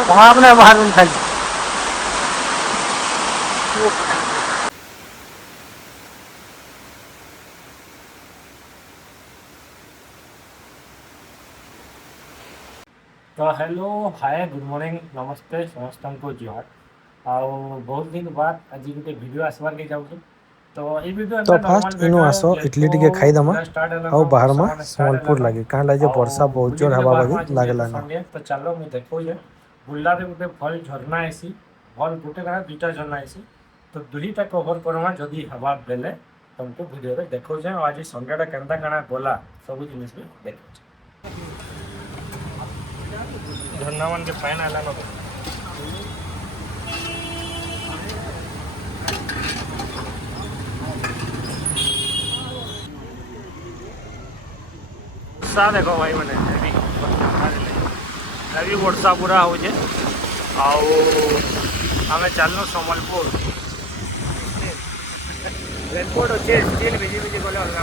आपने बाहर खाली तो हेलो हाय गुड मॉर्निंग नमस्ते समस्त को जुहार आउ बहुत दिन बाद आज गोटे वीडियो आसबार के जाऊँ तो ये वीडियो तो नॉर्मल फास्ट इनु वीडियो आस इडली टिके लेको खाईदमा पूरा स्टार्ट है आउ बाहर वर्षा में माने स्टार्ट सम्बलपुर है लगे कहाँ लगे वर्षा बहुत बुली जोर बुली हवा बाहर बगे में जेहेतु लागलान। संडे तो चलो मुझे देखो जे बुल्लारे गोटे भल झरना आसी भल गोटे करा दुईटा झरना आसी तो दुईटा कवर करमा जदि हवा बेले तुमको वीडियो रे देखो जे आज संडेटा केनता काना गला सब जिनिस भी देखो झरना मान के पानी आला न वर्षा देखो भाई मैंने अभी वर्षा पूरा हो आम चलनु सम्बलपुर रेनकोट अच्छे स्टिल भिजी भिजी गले अलग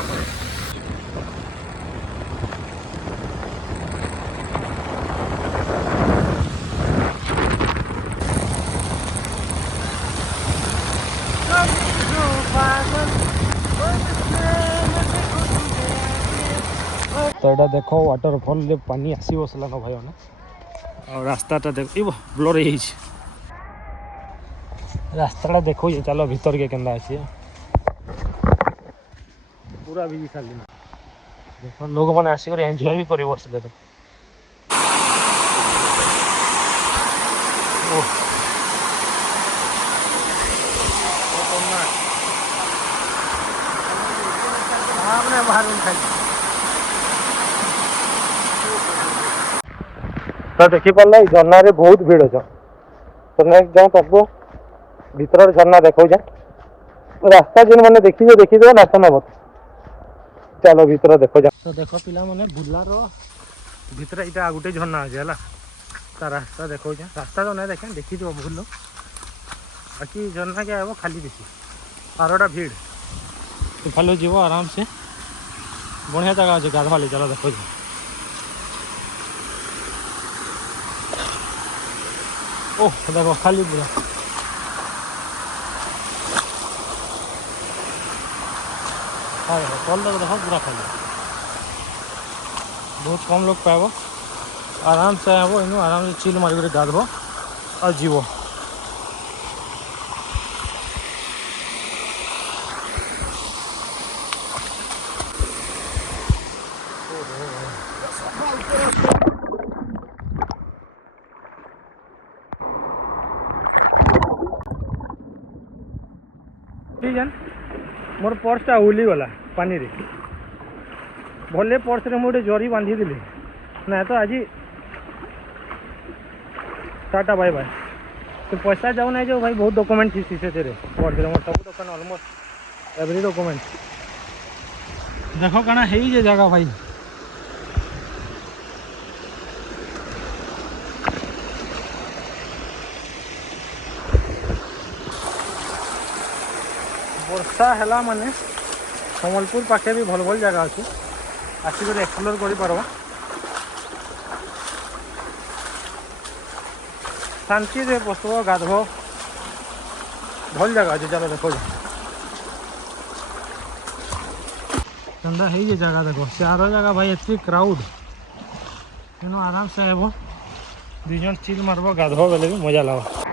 तो यहाँ देख वाटरफल पानी आसी बसलान भाई मैंने और रास्ताटा देख ब्लर रास्ता देखो चलो भीतर के केंदा अच्छे पूरा भी सारी देख लोग मैंने आसिक एंजॉय भी कर बसले तो तो देखी पारे झरना रे बहुत भीड़ अच्छे तो नेक्स्ट जाऊँ तुमको भीतर झरना देखो जा रास्ता जिन मैंने देखी दे रास्ता ना बता चलो भीतर देखो जा तो देख पिला मैंने बुलार भीतर यहाँ गोटे झरना अच्छे है ता रास्ता देखो जा रास्ता तो नहीं देखे देखी दो भूल बाकी झरना क्या है खाली बेसी आरोटा भीड़ तो फलो जीव आराम से बढ़िया जगह अच्छे गाधवा ले चलो देखो जा ओह देखो खाली पूरा कल तक देखो पूरा खाली बहुत कम लोग पाइब आराम से आब इन आराम से चिल मारिक गाधब और जीव मोर पर्सटा उलीगला पानी रे भले पर्स रे मुझे जरी बांधी दिली ना तो आज टाटा बाय बाय तो पैसा जाऊ ना जो भाई बहुत डॉक्यूमेंट थी से पर्स रे मोर सब डॉक्यूमेंट ऑलमोस्ट एवरी डॉक्यूमेंट देखो कना है जे जगह भाई वर्षा है माने सम्बलपुर पाखे भी भल भल जगह अच्छे आसिक एक्सप्लोर कर शांति से बसब गाधब भल जगह अच्छे चलो देखो कंदा है ये जगह देखो चारों जगह भाई एत क्राउड तेणु आराम से आब दुजन चिल मारब गाधब बेले भी मजा लगा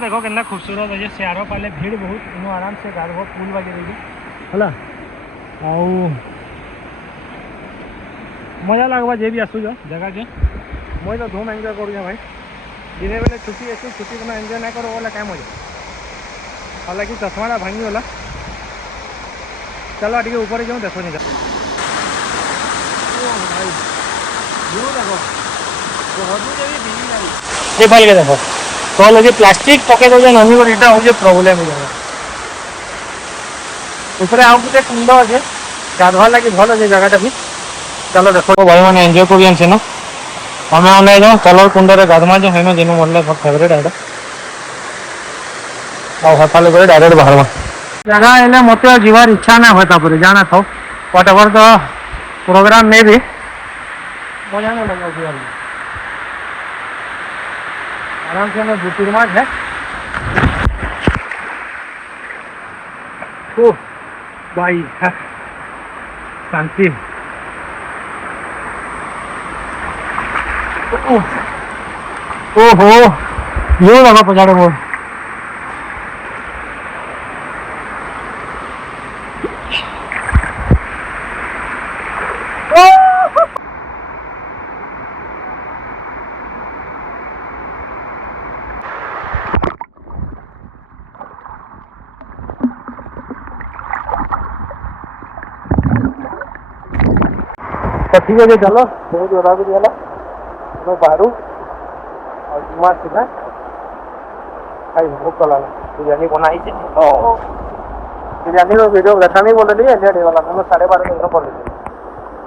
देखो कितना खूबसूरत अच्छे सियारो पाले भीड़ बहुत इन आराम से गाधब पुल बागे देखिए है मजा लगवा जे भी आसुच जगह के मुझे तो धूम एंजॉय करूँ भाई दिन बेले छुट्टी अच्छी छुट्टी तुम एंजॉय ना करो बोले क्या मजा हालांकि चश्माटा भांगीगला चलो टे ऊपर जाऊँ देख नहीं भल के देख कल लगे प्लास्टिक पके दे नमी यहाँ हूँ प्रोब्लेम ऊपर आउ गोटे कुंड अच्छे गाधवा लगे भल अच्छे जगह भी चलो देखो भाई मैंने एंजॉय कर सीन आम मैंने जो कलर कुंड में गाधमा जो है जिन मोर फेवरेट है हफाले कर डायरेक्ट बाहर जगह है मत जीवार इच्छा ना हुए जाना था वट एवर द प्रोग्राम में भी मजा नहीं लगा आराम से हमें ज्योतिर्माज है ओ भाई शांति ओहो ये लगा पचाड़े वो तो ठीक है चलो बहुत जरा भी दिया मैं बाहर और जिमा सीधा खाई भूख लगा बिरयानी बनाई बिरयानी वीडियो देखा नहीं बोले लेट होगा मैं 12:30 दिन पड़े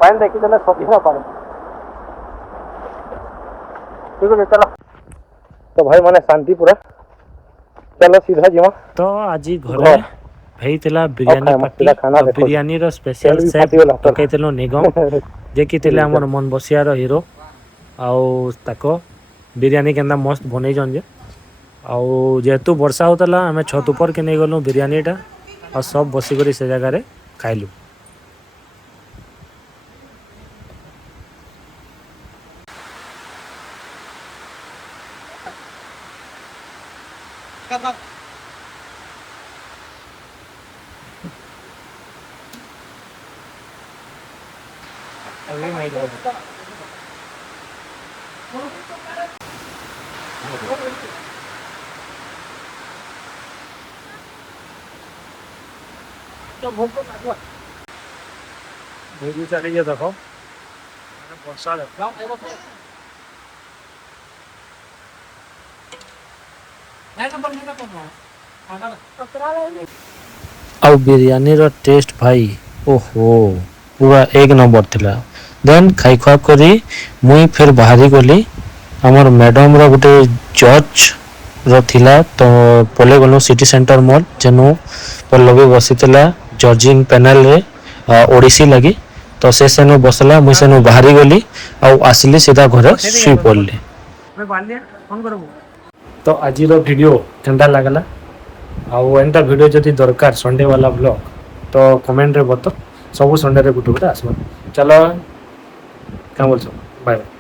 पानी देखी देने सब्जी ना पानी ठीक है चलो तो भाई मैंने शांति पूरा चलो सीधा जिमा तो आज घरे भेइतिला बिरयानी पार्टी बिरयानी रो स्पेशल सेफ पकैतिलो निगम जे कि तिले हमर मन बसियार हीरो आउ ताको बिरयानी केंदा मस्त बनै जन जे आउ जेतु वर्षा होतला हमें छत ऊपर के नहीं गलु बिरयानीटा और सब बसी करी से जगह रे खाइलु भेजी चलिए देखो वर्षा ଆଉ ବିରିୟାନୀର ଟେଷ୍ଟ ଭାଇ ଓହୋ ପୁରା ଏକ ନମ୍ବର ଥିଲା ଦେନ୍ ଖାଇ ଖୁଆ କରି ମୁଇଁ ଫେର ବାହାରି ଗଲି ଆମର ମ୍ୟାଡ଼ାମର ଗୋଟେ ଜଜ୍ର ଥିଲା ତ ପଳେଇ ଗଲୁ ସିଟି ସେଣ୍ଟର ମଲ୍ ଯେନୁ ପଲ୍ଲବୀ ବସିଥିଲା ଜଜିଂ ପ୍ୟାନେଲରେ ଓଡ଼ିଶୀ ଲାଗି ତ ସେ ସେନୁ ବସିଲା ମୁଇଁ ସେନୁ ବାହାରି ଗଲି ଆଉ ଆସିଲି ସିଧା ଘରେ ଶୋଇ ପଡ଼ିଲି ତ ଆଜିର ଭିଡ଼ିଓ କେନ୍ତା ଲାଗଲା ଆଉ ଏନ୍ତା ଭିଡ଼ିଓ ଯଦି ଦରକାର ସଣ୍ଡେ वाला ବ୍ଲଗ ତ କମେଣ୍ଟରେ ବତ ସବୁ ସଣ୍ଡେରେ ଗୋଟେ ଗୋଟେ ଆସିବ ଚलो क्या बोल बाय बाय।